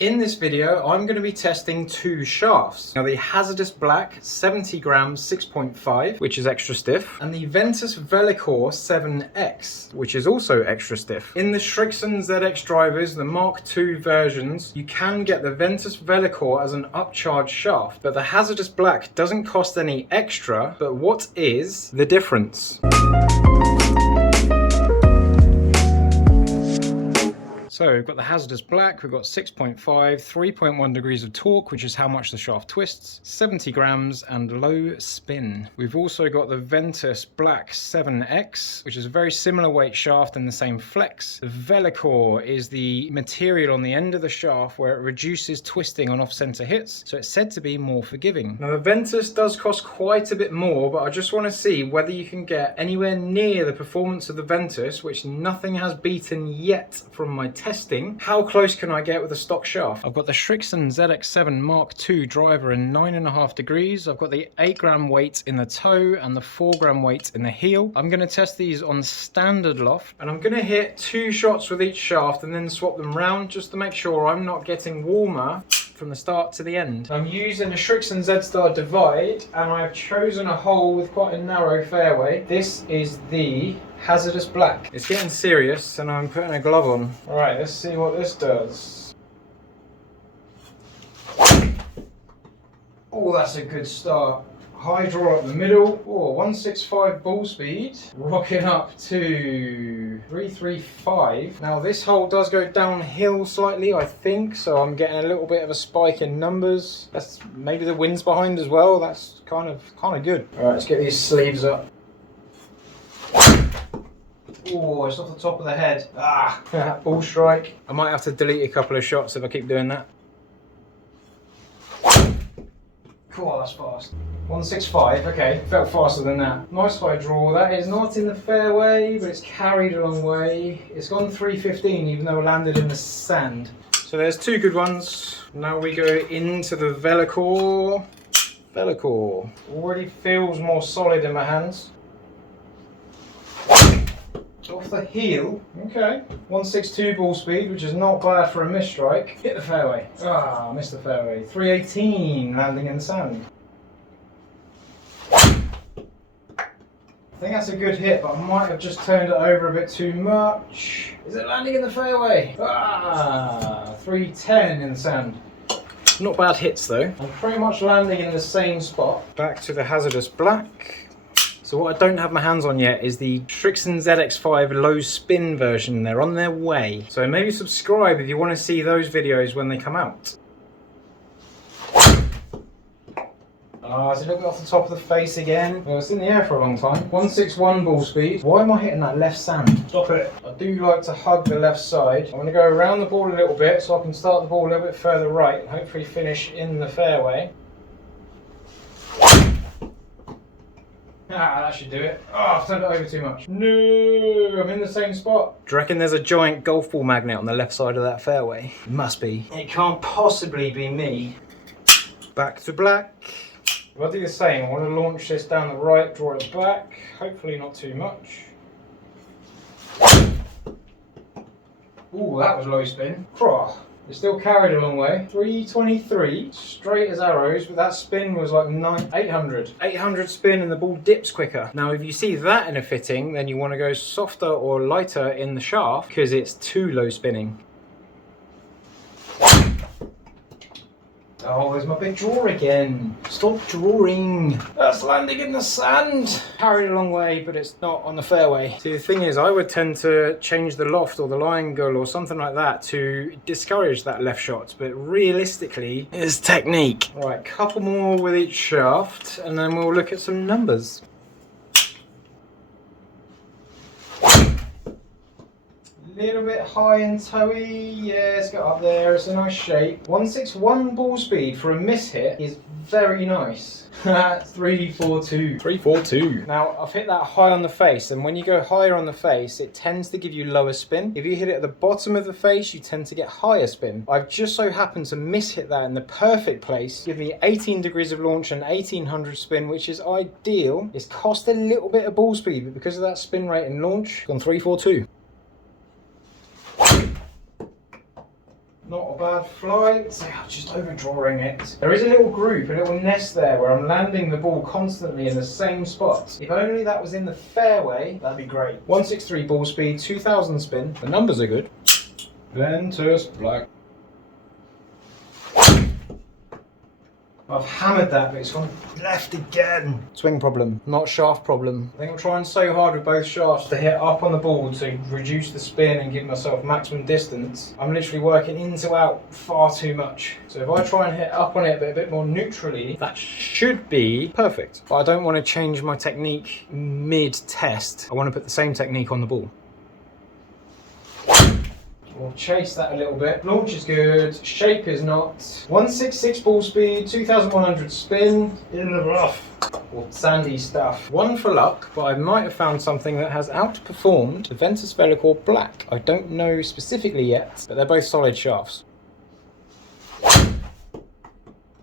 In this video, I'm going to be testing two shafts. Now the HZRDUS Black 70 grams 6.5, which is extra stiff, and the Ventus Velocore 7X, which is also extra stiff. In the Srixon ZX Drivers, the Mark II versions, you can get the Ventus Velocore as an upcharge shaft, but the HZRDUS Black doesn't cost any extra, but what is the difference? So we've got the HZRDUS Black, we've got 6.5, 3.1 degrees of torque, which is how much the shaft twists, 70 grams and low spin. We've also got the Ventus Black 7X, which is a very similar weight shaft and the same flex. The Velocore is the material on the end of the shaft where it reduces twisting on off-center hits, so it's said to be more forgiving. Now the Ventus does cost quite a bit more, but I just want to see whether you can get anywhere near the performance of the Ventus, which nothing has beaten yet from my testing. How close can I get with a stock shaft? I've got the Srixon ZX7 MK2 Driver in 9.5 degrees. I've got the 8 gram weight in the toe and the 4 gram weight in the heel. I'm going to test these on standard loft, and I'm going to hit 2 shots with each shaft and then swap them round just to make sure I'm not getting warmer from the start to the end. I'm using a Srixon Z Divide, and I've chosen a hole with quite a narrow fairway. This is the HZRDUS Black. It's getting serious and I'm putting a glove on. Alright, let's see what this does. Oh, that's a good start. High draw up the middle. Oh, 165 ball speed. Rocking up to 335. Now this hole does go downhill slightly, I think, so I'm getting a little bit of a spike in numbers. That's maybe the wind's behind as well. That's kind of good. Alright, let's get these sleeves up. Oh, it's off the top of the head. Ah, ball strike. I might have to delete a couple of shots if I keep doing that. Cool, that's fast. 165, okay, felt faster than that. Nice high draw. That is not in the fairway, but it's carried a long way. It's gone 315, even though it landed in the sand. So there's two good ones. Now we go into the Velocore. Velocore already feels more solid in my hands. Off the heel, okay. 162 ball speed, which is not bad for a miss strike. Hit the fairway. Ah, missed the fairway. 318, landing in the sand. I think that's a good hit, but I might have just turned it over a bit too much. Is it landing in the fairway? Ah, 310 in the sand. Not bad hits though. I'm pretty much landing in the same spot. Back to the HZRDUS Black. So what I don't have my hands on yet is the Srixon ZX5 low spin version. They're on their way. So maybe subscribe if you want to see those videos when they come out. It's a little bit off the top of the face again. Well, it's in the air for a long time. 161 ball speed. Why am I hitting that left sand? Stop it. I do like to hug the left side. I'm going to go around the ball a little bit so I can start the ball a little bit further right and hopefully finish in the fairway. Ah, that should do it. Oh, I've turned it over too much. No, I'm in the same spot. Do you reckon there's a giant golf ball magnet on the left side of that fairway? It must be. It can't possibly be me. Back to black. I'll do the same. I want to launch this down the right, draw it back. Hopefully not too much. Ooh, that was low spin. It still carried a long way. 323, straight as arrows, but that spin was like 800. 800 spin and the ball dips quicker. Now if you see that in a fitting, then you want to go softer or lighter in the shaft because it's too low spinning. Oh, there's my big draw again. Stop drawing. That's landing in the sand. Carried a long way, but it's not on the fairway. See, the thing is, I would tend to change the loft or the lie angle or something like that to discourage that left shot, but realistically, it's technique. All right, couple more with each shaft, and then we'll look at some numbers. Little bit high and toey, yeah, let's get up there, it's a nice shape. 161 ball speed for a miss hit is very nice. 342. 342. Now, I've hit that high on the face, and when you go higher on the face, it tends to give you lower spin. If you hit it at the bottom of the face, you tend to get higher spin. I've just so happened to miss hit that in the perfect place, give me 18 degrees of launch and 1800 spin, which is ideal. It's cost a little bit of ball speed, but because of that spin rate and launch, gone 342. Not a bad flight. I'm just overdrawing it. There is a little group, a little nest there where I'm landing the ball constantly in the same spot. If only that was in the fairway, that'd be great. 163 ball speed, 2000 spin. The numbers are good. Ventus Black. I've hammered that, but it's gone left again. Swing problem, not shaft problem. I think I'm trying so hard with both shafts to hit up on the ball to reduce the spin and give myself maximum distance. I'm literally working in to out far too much. So if I try and hit up on it but a bit more neutrally, that should be perfect. But I don't want to change my technique mid-test. I want to put the same technique on the ball. We'll chase that a little bit. Launch is good, shape is not. 166 ball speed, 2100 spin, in the rough. Or sandy stuff. One for luck, but I might have found something that has outperformed the Ventus Velocore Black. I don't know specifically yet, but they're both solid shafts.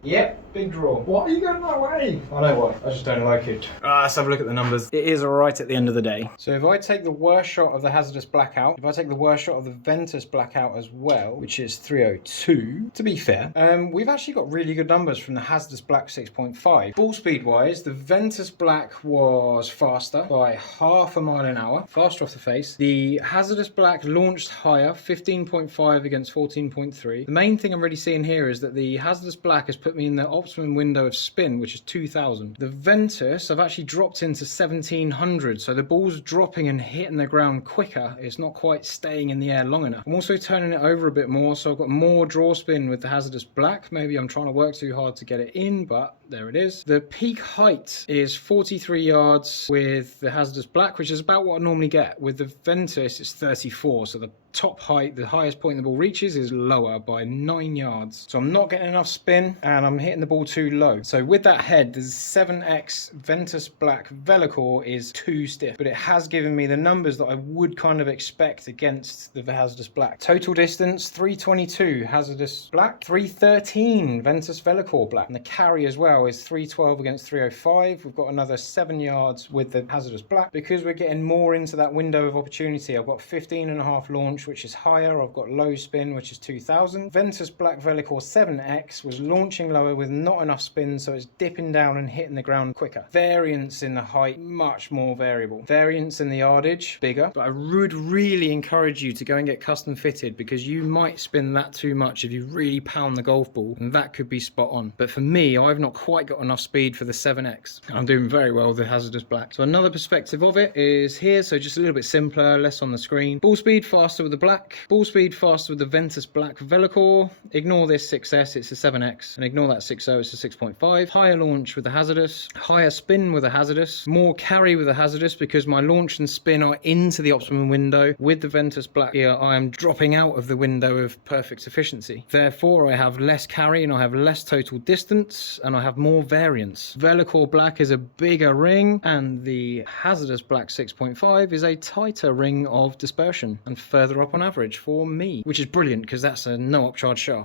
Yep, big draw. Why are you going that way? I know why, I just don't like it. Let's have a look at the numbers. It is alright at the end of the day. So if I take the worst shot of the HZRDUS Black out, if I take the worst shot of the Ventus Black out as well, which is 302, to be fair, we've actually got really good numbers from the HZRDUS Black 6.5. Ball speed wise, the Ventus Black was faster by half a mile an hour, faster off the face. The HZRDUS Black launched higher, 15.5 against 14.3. The main thing I'm really seeing here is that the HZRDUS Black has put me in the optimum window of spin, which is 2000. The Ventus, I've actually dropped into 1700, so the ball's dropping and hitting the ground quicker. It's not quite staying in the air long enough. I'm also turning it over a bit more, so I've got more draw spin with the HZRDUS Black. Maybe I'm trying to work too hard to get it in, but there it is. The peak height is 43 yards with the HZRDUS Black, which is about what I normally get. With the Ventus, it's 34, so the top height, the highest point the ball reaches, is lower by 9 yards. So I'm not getting enough spin and I'm hitting the ball too low. So with that head, the 7X Ventus Black Velocore is too stiff, but it has given me the numbers that I would kind of expect against the HZRDUS Black. Total distance, 322 HZRDUS Black, 313 Ventus Velocore Black. And the carry as well is 312 against 305. We've got another 7 yards with the HZRDUS Black. Because we're getting more into that window of opportunity, I've got 15.5 launch, which is higher. I've got low spin, which is 2000. Ventus Black Velocore 7X was launching lower with not enough spin, so it's dipping down and hitting the ground quicker. Variance in the height, much more variable. Variance in the yardage, bigger. But I would really encourage you to go and get custom fitted, because you might spin that too much if you really pound the golf ball, and that could be spot on. But for me, I've not quite got enough speed for the 7X. I'm doing very well with the HZRDUS Black. So another perspective of it is here, so just a little bit simpler, less on the screen. Ball speed faster with the Black. Ball speed faster with the Ventus Black Velocore. Ignore this 6S, it's a 7X. And ignore that 6.0, it's a 6.5. Higher launch with the HZRDUS. Higher spin with the HZRDUS. More carry with the HZRDUS, because my launch and spin are into the optimum window. With the Ventus Black here, I am dropping out of the window of perfect efficiency. Therefore, I have less carry and I have less total distance and I have more variance. Velocore Black is a bigger ring and the HZRDUS Black 6.5 is a tighter ring of dispersion and further up on average for me, which is brilliant because that's a no upcharge shaft.